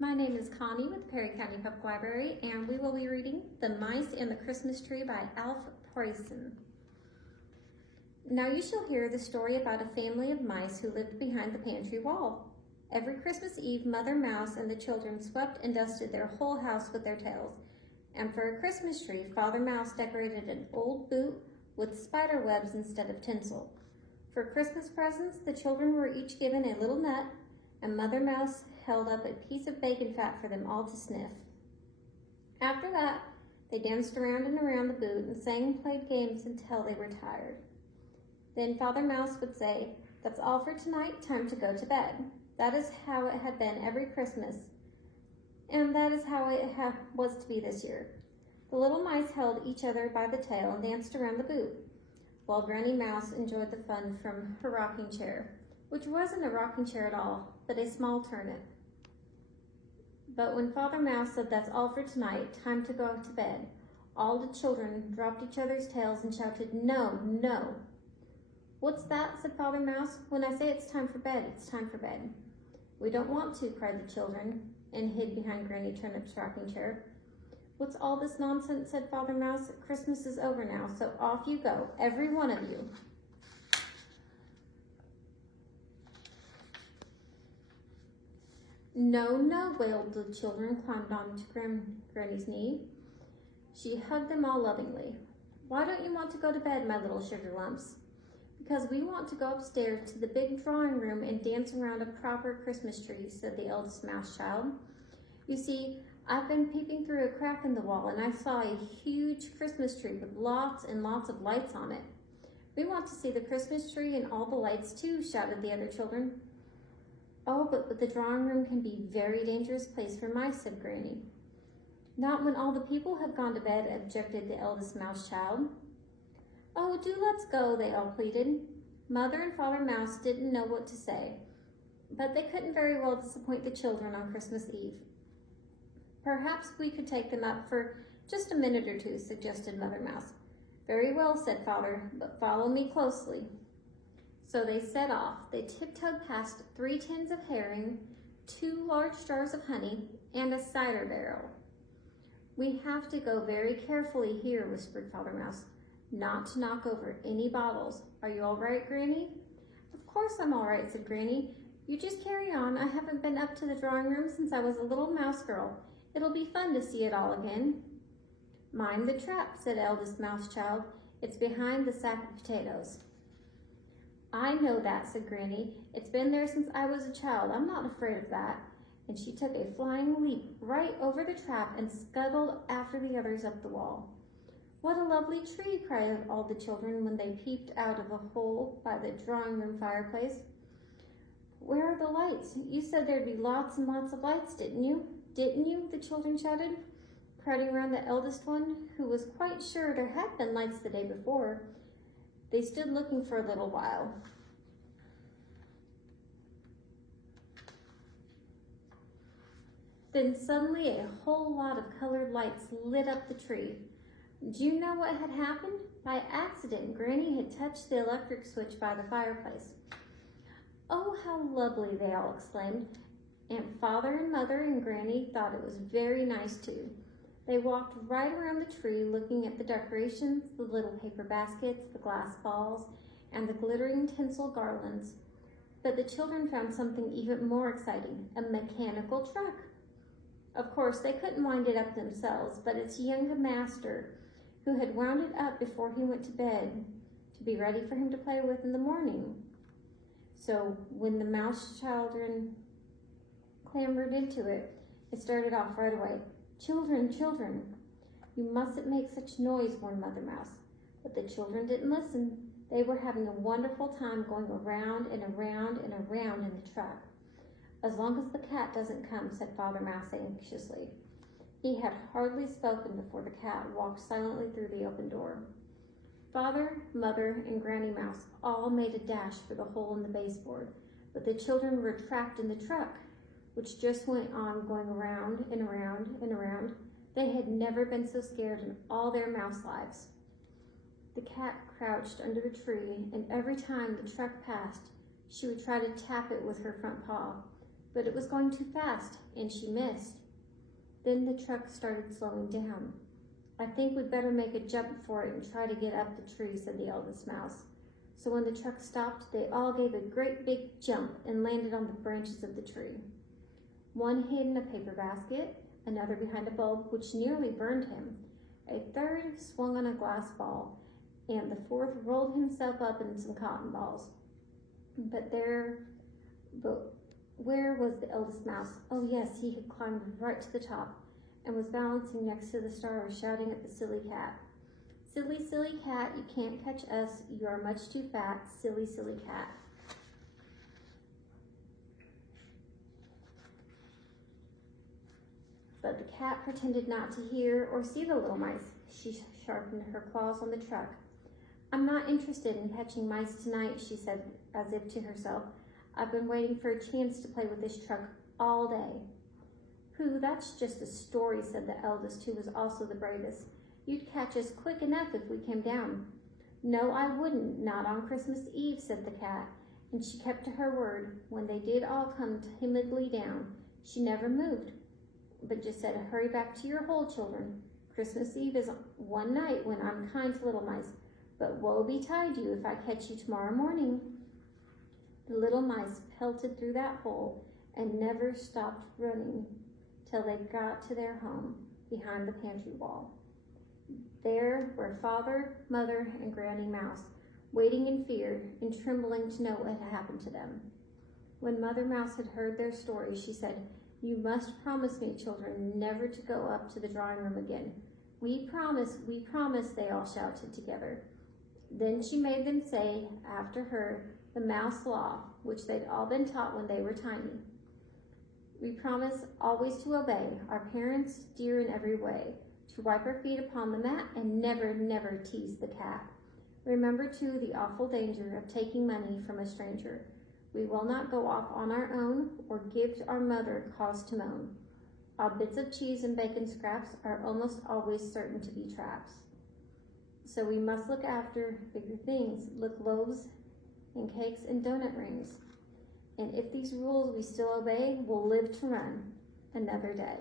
My name is Connie with Perry County Public Library, and we will be reading The Mice and the Christmas Tree by Alf Preussen. Now you shall hear the story about a family of mice who lived behind the pantry wall. Every Christmas Eve, Mother Mouse and the children swept and dusted their whole house with their tails. And for a Christmas tree, Father Mouse decorated an old boot with spider webs instead of tinsel. For Christmas presents, the children were each given a little nut, and Mother Mouse held up a piece of bacon fat for them all to sniff. After that, they danced around and around the boot and sang and played games until they were tired. Then Father Mouse would say, "That's all for tonight, time to go to bed." That is how it had been every Christmas, and that is how it was to be this year. The little mice held each other by the tail and danced around the boot, while Granny Mouse enjoyed the fun from her rocking chair, which wasn't a rocking chair at all, but a small turnip. But when Father Mouse said, "That's all for tonight, time to go to bed," all the children dropped each other's tails and shouted, "No, no." "What's that?" said Father Mouse. "When I say it's time for bed, it's time for bed." "We don't want to," cried the children, and hid behind Granny Turnip's rocking chair. "What's all this nonsense?" said Father Mouse. "Christmas is over now, so off you go, every one of you." "No, no," wailed the children, climbed onto Granny's knee. She hugged them all lovingly. "Why don't you want to go to bed, my little sugar lumps?" "Because we want to go upstairs to the big drawing room and dance around a proper Christmas tree," said the eldest mouse child. "You see, I've been peeping through a crack in the wall, and I saw a huge Christmas tree with lots and lots of lights on it." "We want to see the Christmas tree and all the lights too," shouted the other children. "Oh, but the drawing room can be a very dangerous place for mice," said Granny. "Not when all the people have gone to bed," objected the eldest mouse child. "Oh, do let's go," they all pleaded. Mother and Father Mouse didn't know what to say, but they couldn't very well disappoint the children on Christmas Eve. "Perhaps we could take them up for just a minute or two," suggested Mother Mouse. "Very well," said Father, "but follow me closely." So they set off. They tiptoed past 3 tins of herring, 2 large jars of honey, and a cider barrel. "We have to go very carefully here," whispered Father Mouse, "not to knock over any bottles. Are you all right, Granny?" "Of course I'm all right," said Granny. "You just carry on. I haven't been up to the drawing room since I was a little mouse girl. It'll be fun to see it all again." "Mind the trap," said eldest mouse child. "It's behind the sack of potatoes." "I know that," said Granny. "It's been there since I was a child. I'm not afraid of that." And she took a flying leap right over the trap and scuttled after the others up the wall. "What a lovely tree!" cried all the children when they peeped out of a hole by the drawing room fireplace. "Where are the lights? You said there'd be lots and lots of lights, didn't you?" "Didn't you?" the children shouted, crowding around the eldest one, who was quite sure there had been lights the day before. They stood looking for a little while. Then suddenly a whole lot of colored lights lit up the tree. Do you know what had happened? By accident, Granny had touched the electric switch by the fireplace. "Oh, how lovely!" they all exclaimed. And Father and Mother and Granny thought it was very nice too. They walked right around the tree looking at the decorations, the little paper baskets, the glass balls, and the glittering tinsel garlands. But the children found something even more exciting, a mechanical truck. Of course, they couldn't wind it up themselves, but its young master, who had wound it up before he went to bed to be ready for him to play with in the morning. So when the mouse children clambered into it, it started off right away. "Children, children, you mustn't make such noise," warned Mother Mouse. But the children didn't listen. They were having a wonderful time going around and around and around in the truck. "As long as the cat doesn't come," said Father Mouse anxiously. He had hardly spoken before the cat walked silently through the open door. Father, Mother, and Granny Mouse all made a dash for the hole in the baseboard, but the children were trapped in the truck, which just went on going around and around and around. They had never been so scared in all their mouse lives. The cat crouched under the tree, and every time the truck passed, she would try to tap it with her front paw. but it was going too fast, and she missed. Then the truck started slowing down. I think we'd better make a jump for it and try to get up the tree, said the eldest mouse. So when the truck stopped, they all gave a great big jump and landed on the branches of the tree. One hid in a paper basket, another behind a bulb, which nearly burned him. A third swung on a glass ball, and the fourth rolled himself up in some cotton balls. But where was the eldest mouse? Oh yes, he had climbed right to the top and was balancing next to the stars, shouting at the silly cat. Silly, silly cat, you can't catch us. You are much too fat. Silly, silly cat. But the cat pretended not to hear or see the little mice. She sharpened her claws on the truck. I'm not interested in catching mice tonight, she said, as if to herself. I've been waiting for a chance to play with this truck all day. Pooh, that's just a story, said the eldest, who was also the bravest. You'd catch us quick enough if we came down. No, I wouldn't, not on Christmas Eve, said the cat, and she kept to her word. When they did all come timidly down, she never moved, but just said, hurry back to your hole, children. Christmas Eve is one night when I'm kind to little mice, but woe betide you if I catch you tomorrow morning. The little mice pelted through that hole and never stopped running till they got to their home behind the pantry wall. There were Father, Mother, and Granny Mouse, waiting in fear and trembling to know what had happened to them. When Mother Mouse had heard their story, she said, You must promise me, children, never to go up to the drawing room again. We promise, they all shouted together. Then she made them say, after her, the mouse law, which they'd all been taught when they were tiny. We promise always to obey our parents, dear in every way, to wipe our feet upon the mat and never, never tease the cat. Remember, too, the awful danger of taking money from a stranger. We will not go off on our own or give our mother cause to moan. Our bits of cheese and bacon scraps are almost always certain to be traps. So we must look after bigger things, look loaves and cakes and donut rings. And if these rules we still obey, we'll live to run another day.